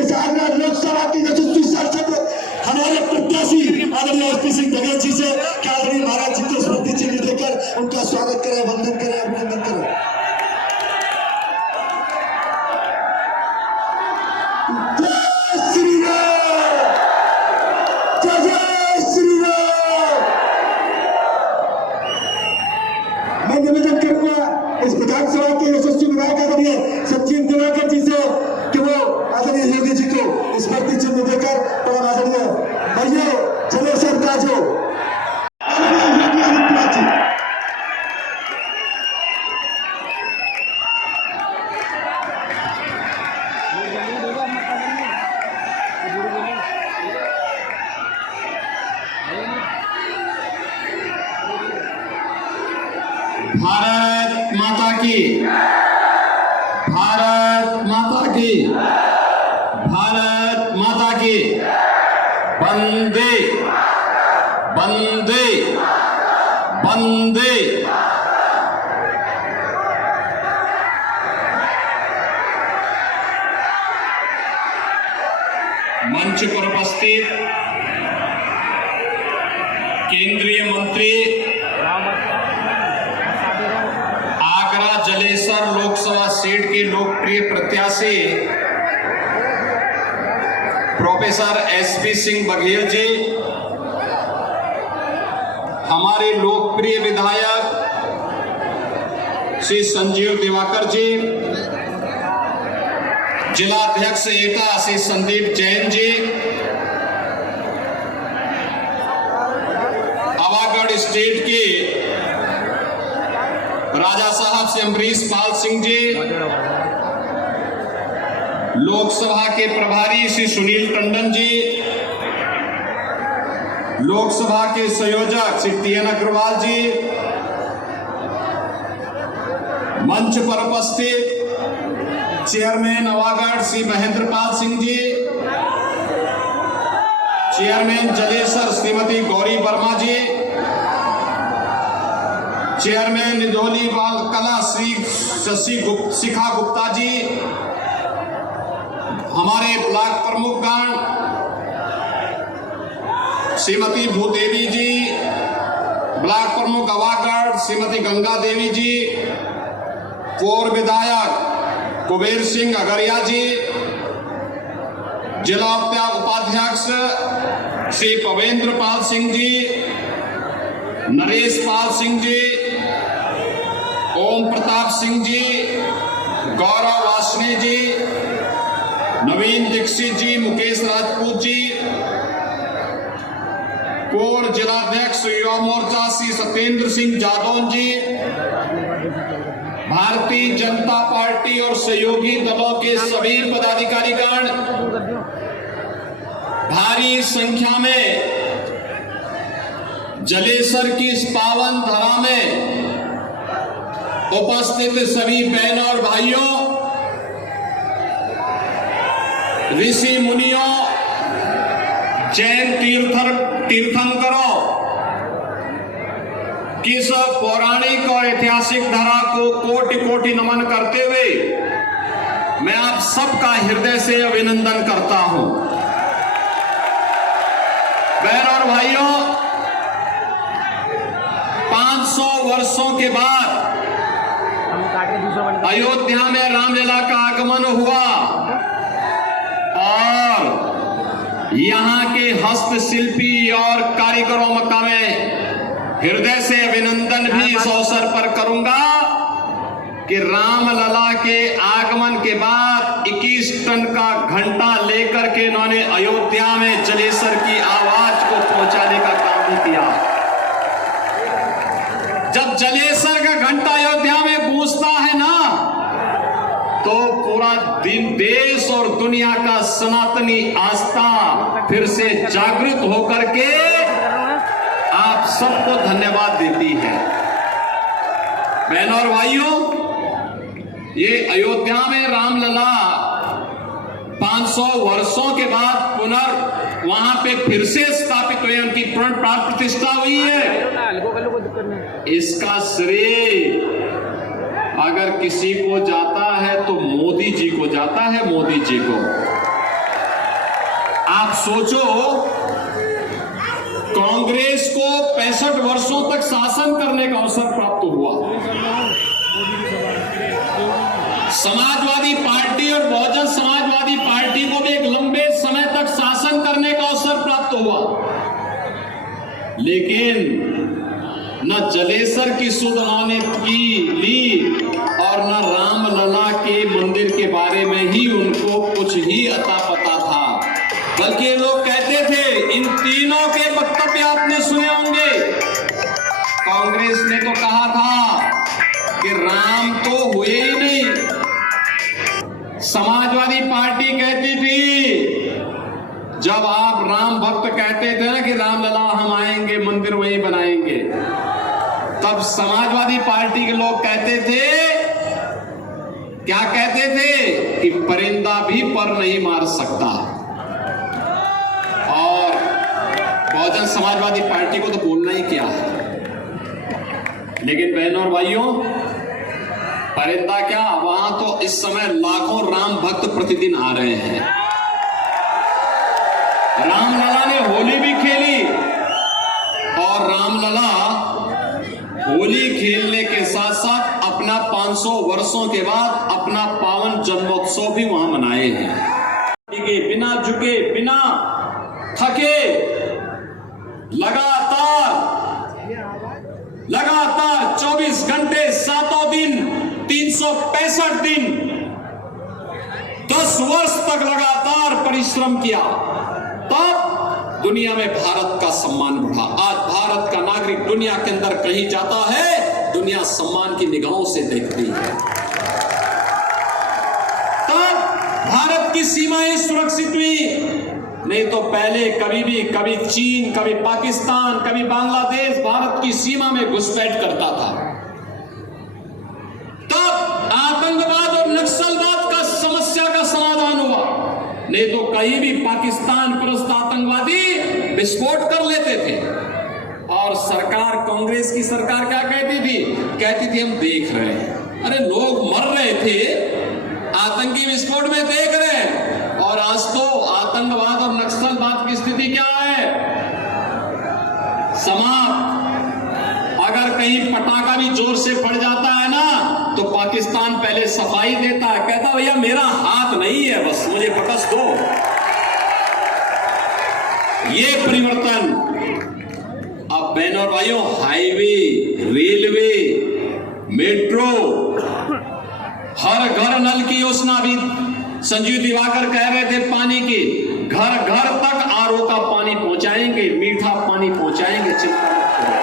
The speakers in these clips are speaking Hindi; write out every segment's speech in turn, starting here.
इस आगरा लोकसभा की यशस्वी सांसद हमारे प्रत्याशी आदरणीय एसपी सिंह बघेल जी से क्या आदरणीय महाराज जी को स्मृति चिन्ह देकर उनका स्वागत करें, वंदन करें, अभिनंदन करें। जय श्री राम, जय श्री राम। मैं निवेदन करूंगा इस विधानसभा के यशस्वी विधायक आदरणीय सचिन दिवाकर जी से कि वो आदरणीय योगी जी को स्मृति चिन्ह देकर परम आदरणीय भैया जलेसर का जो भारत माता की, भारत माता की, भारत माता की। वंदे वंदे वंदे। मंच पर उपस्थित केंद्रीय मंत्री आगरा जलेसर लोकसभा सीट के लोकप्रिय प्रत्याशी प्रोफेसर एसपी सिंह बघेल जी, हमारे लोकप्रिय विधायक श्री संजीव दिवाकर जी, जिलाध्यक्ष एटा श्री संदीप जैन जी, आवागढ़ स्टेट के राजा साहब से अमरीश पाल सिंह जी, लोकसभा के प्रभारी श्री सुनील टंडन जी, लोकसभा के संयोजक श्री टीएन अग्रवाल जी, मंच पर उपस्थित चेयरमैन आवागढ़ श्री महेंद्र पाल सिंह जी, चेयरमैन जलेसर श्रीमती गौरी वर्मा जी, चेयरमैन निधोली बाल कला श्री शशि शिखा गुप्ता जी, हमारे ब्लॉक प्रमुखगण श्रीमती भूदेवी जी, ब्लॉक प्रमुख आवागढ़ श्रीमती गंगा देवी जी, पूर्व विधायक कुबेर सिंह अगरिया जी, जिला उपाध्यक्ष श्री पवेंद्र पाल सिंह जी, नरेश पाल सिंह जी, ओम प्रताप सिंह जी, गौरव वासने जी, नवीन दीक्षित जी, मुकेश राजपूत जी, कोर जिलाध्यक्ष युवा मोर्चा श्री सत्येंद्र सिंह जादौन जी, भारतीय जनता पार्टी और सहयोगी दलों के सभी पदाधिकारीगण भारी संख्या में जलेसर की इस पावन धरा में उपस्थित सभी बहनों और भाइयों, ऋषि मुनियों, जैन तीर्थंकरों की इस पौराणिक और ऐतिहासिक धरा को कोटि कोटि नमन करते हुए मैं आप सबका हृदय से अभिनंदन करता हूं। बहनों और भाइयों, 500 वर्षों के बाद अयोध्या में रामलला का आगमन हुआ और यहाँ के हस्तशिल्पी और कारीगरों का मैं हृदय से अभिनंदन भी इस अवसर पर करूंगा कि रामलला के आगमन के बाद 21 टन का घंटा लेकर के इन्होंने अयोध्या में जलेसर की आवाज को पहुंचाने का काम किया। जब जलेसर का घंटा अयोध्या में गूंजता है ना, तो पूरा दिन देश और दुनिया का सनातनी आस्था फिर से जागृत होकर के आप सबको धन्यवाद देती है। बहनों और भाइयों, ये अयोध्या में रामलला 500 वर्षों के बाद पुनः वहां पे फिर से स्थापित हुए, उनकी प्राण प्रतिष्ठा हुई है। इसका श्रेय अगर किसी को जाता है तो मोदी जी को जाता है, मोदी जी को। आप सोचो, कांग्रेस को 65 वर्षों तक शासन करने का अवसर प्राप्त हुआ। समाजवादी पार्टी और बहुजन समाजवादी पार्टी को भी एक लंबे समय तक शासन करने का अवसर प्राप्त हुआ, लेकिन न जलेसर की सुध उन्होंने की ली और न रामलला के मंदिर के बारे में ही उनको कुछ ही अता पता था। बल्कि ये लोग कहते थे, इन तीनों के वक्तव्य आपने सुने होंगे, कांग्रेस ने तो कहा था कि राम तो हुए ही नहीं। समाजवादी पार्टी कहती थी, जब आप राम भक्त कहते थे ना कि रामलला हम आएंगे, मंदिर वहीं बनाएंगे, तब समाजवादी पार्टी के लोग कहते थे, क्या कहते थे कि परिंदा भी पर नहीं मार सकता। और बहुजन समाजवादी पार्टी को तो बोलना ही क्या है। लेकिन बहनों और भाइयों, परिंदा क्या, वहां तो इस समय लाखों राम भक्त प्रतिदिन आ रहे हैं। रामलला ने होली भी खेली और रामलला होली खेलने के साथ साथ अपना 500 वर्षों के बाद अपना पावन जन्मोत्सव भी वहां मनाए हैं। बिना झुके, बिना थके, लगातार 24 घंटे 7 दिन 365 दिन 10 वर्ष तक लगातार परिश्रम किया, तब दुनिया में भारत का सम्मान बढ़ा। आज भारत का नागरिक दुनिया के अंदर कहीं जाता है, दुनिया सम्मान की निगाहों से देखती है। तब भारत की सीमाएं सुरक्षित हुई। नहीं तो पहले कभी चीन, कभी पाकिस्तान, कभी बांग्लादेश भारत की सीमा में घुसपैठ करता था। तब आतंकवाद और नक्सलवाद का समस्या का समाधान हुआ। नहीं तो कहीं भी पाकिस्तान परस्त आतंकवादी विस्फोट कर लेते थे। और सरकार, कांग्रेस की सरकार क्या कहती थी? कहती थी हम देख रहे हैं। अरे लोग मर रहे थे, आतंकी विस्फोट में देख रहे हैं। और आज तो आतंकवाद और नक्सलवाद की स्थिति क्या है? समाप्त। अगर कहीं पटाखा भी जोर से फट जाता है ना, तो पाकिस्तान पहले सफाई देता है, कहता भैया मेरा हाथ नहीं है, बस मुझे बकस दो। ये परिवर्तन अब बहनों और भाइयों, हाईवे, रेलवे, मेट्रो, हर घर नल की योजना भी संजीव दिवाकर कह रहे थे, पानी की घर घर तक आरओ का पानी पहुंचाएंगे, मीठा पानी पहुंचाएंगे, चिंता मत करो।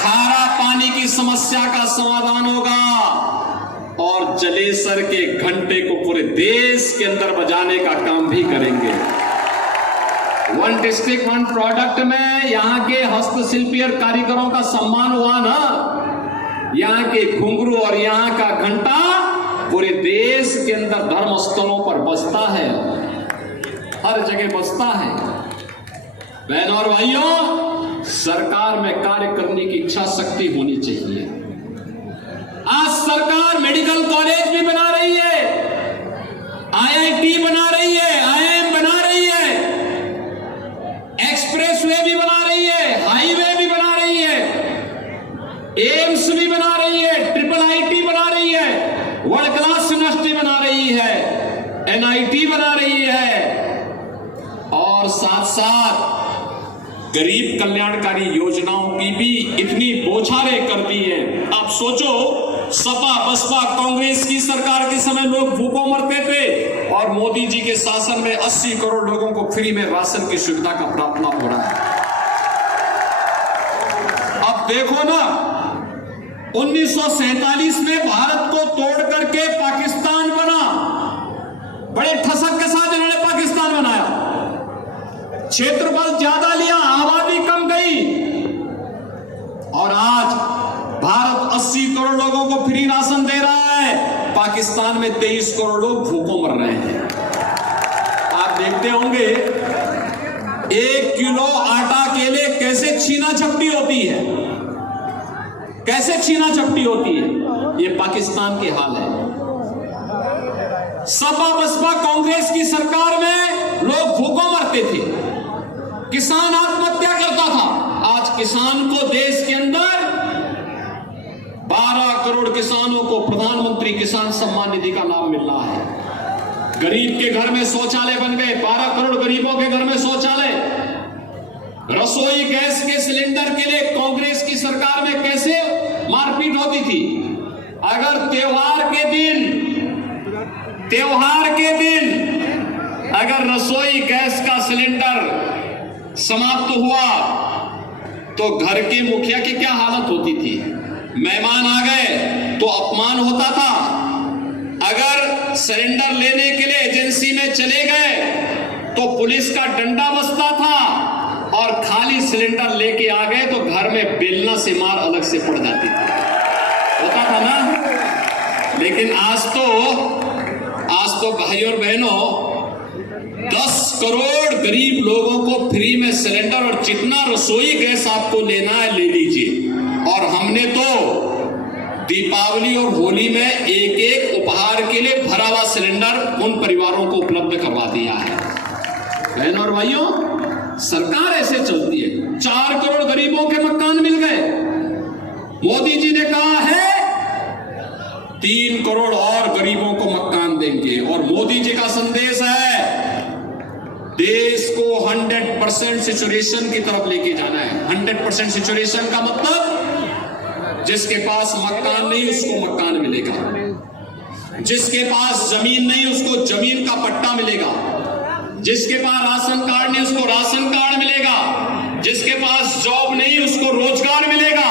खारा पानी की समस्या का समाधान होगा और जलेसर के घंटे को पूरे देश के अंदर बजाने का काम भी करेंगे। वन डिस्ट्रिक्ट वन प्रोडक्ट में यहां के हस्तशिल्पी और कारीगरों का सम्मान हुआ ना, यहां के घुंघरू और यहां का घंटा पूरे देश के अंदर धर्म स्थलों पर बजता है, हर जगह बजता है। बहनों और भाइयों, सरकार में कार्य करने की इच्छा शक्ति होनी चाहिए। आज सरकार मेडिकल कॉलेज भी बना रही है, आईआईटी बना रही है, आईआईएम बना रही है, एक्सप्रेसवे भी बना रही है, हाईवे भी बना रही है, एम्स भी बना रही है, ट्रिपल आईटी बना रही है, वर्ल्ड क्लास यूनिवर्सिटी बना रही है, एनआईटी बना रही है, और साथ साथ गरीब कल्याणकारी योजनाओं की भी इतनी बौछारें कर दी है। आप सोचो, सपा बसपा कांग्रेस की सरकार के समय लोग भूखों मरते थे और मोदी जी के शासन में 80 करोड़ लोगों को फ्री में राशन की सुविधा का प्रावधान हो रहा है। अब देखो ना, 1947 में भारत को तोड़ करके पाकिस्तान बना, बड़े ठसक के साथ इन्होंने पाकिस्तान बनाया, क्षेत्रफल ज्यादा लिया, आबादी कम गई, और आज भारत 80 करोड़ लोगों को फ्री राशन दे रहा है, पाकिस्तान में 23 करोड़ लोग भूखों मर रहे हैं। आप देखते होंगे 1 किलो आटा के लिए कैसे छीना झपटी होती है, कैसे छीना झपटी होती है। ये पाकिस्तान की हाल है। सपा बसपा कांग्रेस की सरकार में लोग भूखों मरते थे, किसान आत्महत्या करता था। आज किसान को देश के अंदर 12 करोड़ किसानों को प्रधानमंत्री किसान सम्मान निधि का लाभ मिल रहा है। गरीब के घर में शौचालय बन गए, 12 करोड़ गरीबों के घर में शौचालय। रसोई गैस के सिलेंडर के लिए कांग्रेस की सरकार में कैसे मारपीट होती थी। अगर त्योहार के दिन अगर रसोई गैस का सिलेंडर समाप्त हुआ तो घर के मुखिया की क्या हालत होती थी। मेहमान आ गए तो अपमान होता था। अगर सिलेंडर लेने के लिए एजेंसी में चले गए तो पुलिस का डंडा बजता था, और खाली सिलेंडर लेके आ गए तो घर में बेलना से मार अलग से पड़ जाती थी। होता था ना। लेकिन आज तो भाई और बहनों, 10 करोड़ गरीब लोगों को फ्री में सिलेंडर और जितना रसोई गैस आपको लेना है ले लीजिए। और हमने तो दीपावली और होली में एक एक उपहार के लिए भरा हुआ सिलेंडर उन परिवारों को उपलब्ध करवा दिया है। बहन और भाइयों, सरकार ऐसे चलती है। 4 करोड़ गरीबों के मकान मिल गए। मोदी जी ने कहा है 3 करोड़ और गरीबों को मकान देंगे। और मोदी जी का संदेश है देश को 100% सिचुएशन की तरफ लेके जाना है। 100% सिचुएशन का मतलब जिसके पास मकान नहीं उसको मकान मिलेगा, जिसके पास जमीन नहीं उसको जमीन का पट्टा मिलेगा, जिसके पास राशन कार्ड नहीं उसको राशन कार्ड मिलेगा, जिसके पास जॉब नहीं उसको रोजगार मिलेगा,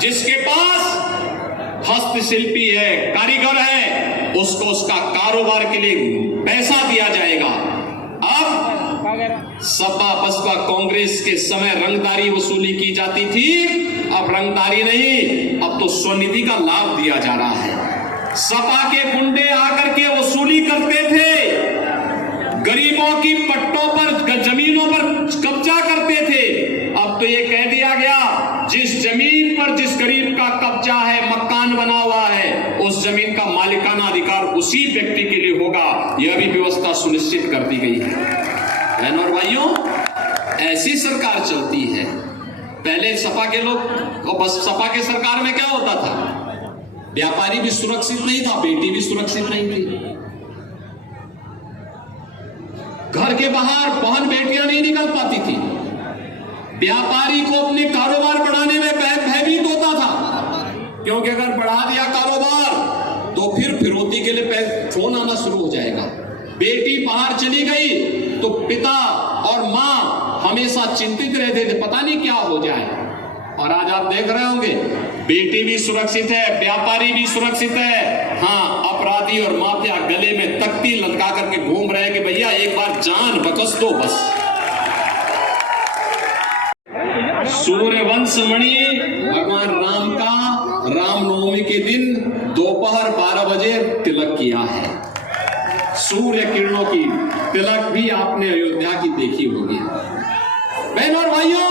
जिसके पास हस्तशिल्पी है, कारीगर है, उसको उसका कारोबार के लिए पैसा दिया जाएगा। अब सपा बसपा कांग्रेस के समय रंगदारी वसूली की जाती थी, अब रंगदारी नहीं, अब तो स्वनिधि का लाभ दिया जा रहा है। सपा के गुंडे आकर के वसूली करते थे, गरीबों की पट्टों पर जमीनों पर कब्जा करते थे। अब तो ये कह दिया गया जिस जमीन पर जिस गरीब का कब्जा है, मकान बना हुआ है, उस जमीन का मालिकाना अधिकार उसी व्यक्ति के लिए होगा। यह भी व्यवस्था सुनिश्चित कर दी गई है। बहनों और भाइयों, ऐसी सरकार चलती है। पहले सपा के लोग, बस सपा के सरकार में क्या होता था, व्यापारी भी सुरक्षित नहीं था, बेटी भी सुरक्षित नहीं थी। घर के बाहर बहन बेटियां नहीं निकल पाती थी। व्यापारी को अपने कारोबार बढ़ाने में भयभीत होता था, क्योंकि अगर बढ़ा दिया कारोबार तो फिर फिरौती के लिए फोन आना शुरू हो जाएगा। बेटी बाहर चली गई तो पिता और मां हमेशा चिंतित रहते थे, पता नहीं क्या हो जाए। और आज आप देख रहे होंगे बेटी भी सुरक्षित है, व्यापारी भी सुरक्षित है। हाँ, अपराधी और माफिया गले में तख्ती लटका करके घूम रहे हैं कि भैया एक बार जान बकस दो बस। सूर्यवंश मणि भगवान राम का रामनवमी के दिन दोपहर 12 बजे तिलक किया है। सूर्य किरणों की तिलक भी आपने अयोध्या की देखी होगी। बहनों और भाइयों,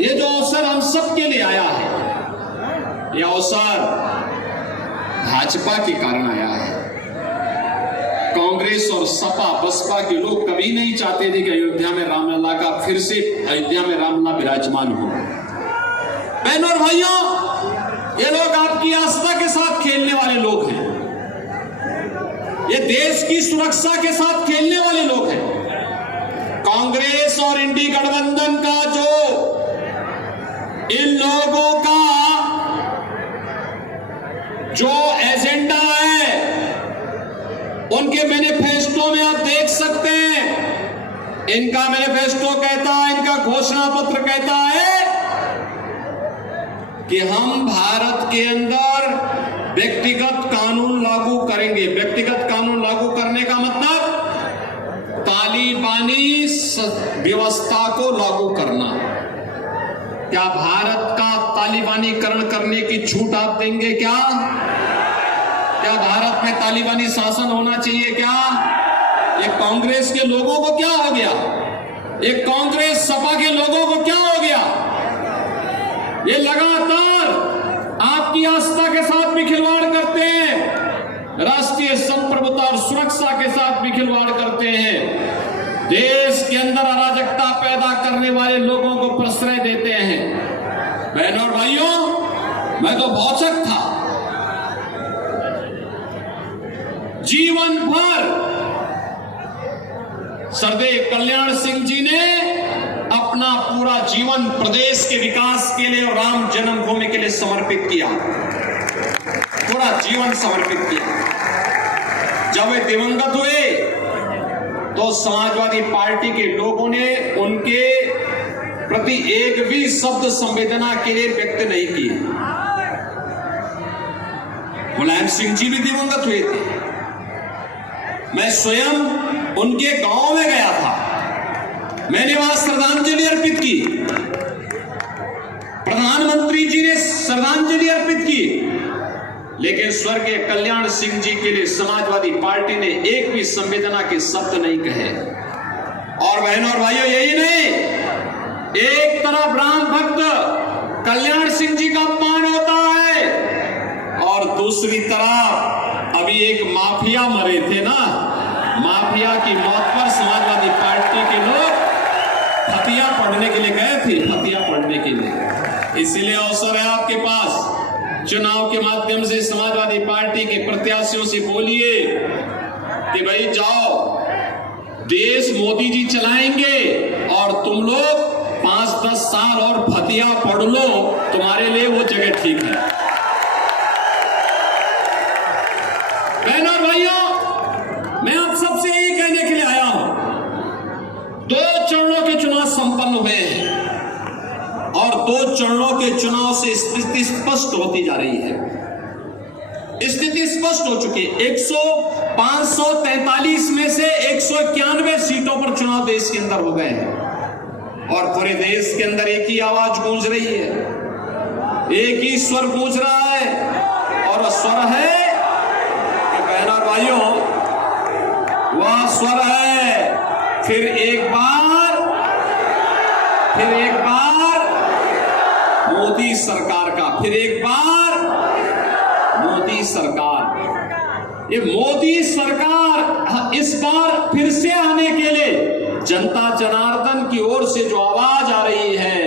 ये जो अवसर हम सबके लिए आया है, यह अवसर भाजपा के कारण आया है। कांग्रेस और सपा बसपा के लोग कभी नहीं चाहते थे कि अयोध्या में रामलला का फिर से अयोध्या में रामलला विराजमान हो। बहनों और भाइयों, ये लोग आपकी आस्था के साथ खेलने वाले लोग हैं। ये देश की सुरक्षा के साथ खेलने वाले लोग हैं। कांग्रेस और इंडी गठबंधन का जो इन लोगों का जो एजेंडा है, उनके मैनिफेस्टो में आप देख सकते हैं। इनका मैनिफेस्टो कहता है, इनका घोषणा पत्र कहता है कि हम भारत के अंदर व्यक्तिगत कानून लागू करेंगे। व्यक्तिगत कानून लागू करने का मतलब तालिबानी व्यवस्था को लागू करना। क्या भारत का तालिबानीकरण करने की छूट आप देंगे क्या? क्या भारत में तालिबानी शासन होना चाहिए क्या? ये कांग्रेस के लोगों को क्या हो गया? ये कांग्रेस सपा के लोगों को क्या हो गया? ये लगातार आपकी आस्था के साथ भी खिलवाड़ करते हैं, राष्ट्रीय संप्रभुता और सुरक्षा के साथ भी खिलवाड़ करते हैं। मैं तो भौचक था। जीवन भर सरदेव कल्याण सिंह जी ने अपना पूरा जीवन प्रदेश के विकास के लिए और राम जन्मभूमि के लिए समर्पित किया, पूरा जीवन समर्पित किया। जब वे दिवंगत हुए तो समाजवादी पार्टी के लोगों ने उनके प्रति एक भी शब्द संवेदना के लिए व्यक्त नहीं किए। मुलायम सिंह जी भी दिवंगत हुए थे। मैं स्वयं उनके गांव में गया था, मैंने वहां श्रद्धांजलि अर्पित की, प्रधानमंत्री जी ने श्रद्धांजलि अर्पित की, लेकिन स्वर्गीय कल्याण सिंह जी के लिए समाजवादी पार्टी ने एक भी संवेदना के शब्द नहीं कहे। और बहनों और भाइयों, यही नहीं, एक तरफ राम भक्त कल्याण सिंह जी का अपमान होता है और दूसरी तरफ अभी एक माफिया मरे थे ना, माफिया की मौत पर समाजवादी पार्टी के लोग फतिया पढ़ने के लिए गए थे, फतिया पढ़ने के लिए। इसलिए अवसर है आपके पास, चुनाव के माध्यम से समाजवादी पार्टी के प्रत्याशियों से बोलिए कि भाई जाओ, देश मोदी जी चलाएंगे और तुम लोग 5-10 साल और फतिया पढ़ लो, तुम्हारे लिए वो जगह ठीक है। बहनों और भाइयों, मैं आप सबसे यही कहने के लिए आया हूं, 2 चरणों के चुनाव संपन्न हुए हैं और 2 चरणों के चुनाव से स्थिति स्पष्ट होती जा रही है। स्थिति स्पष्ट हो चुकी है। 543 में से 191 सीटों पर चुनाव देश के अंदर हो गए हैं और पूरे देश के अंदर एक ही आवाज गूंज रही है, एक ही स्वर गूंज रहा है और स्वर है कि बहनों और भाइयों, वह स्वर है फिर एक बार मोदी सरकार का, फिर एक बार मोदी सरकार। ये मोदी सरकार इस बार फिर से आने के लिए जनता जनार्दन की ओर से जो आवाज आ रही है,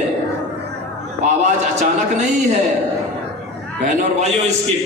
वो आवाज अचानक नहीं है। बहनों और भाइयों, इसके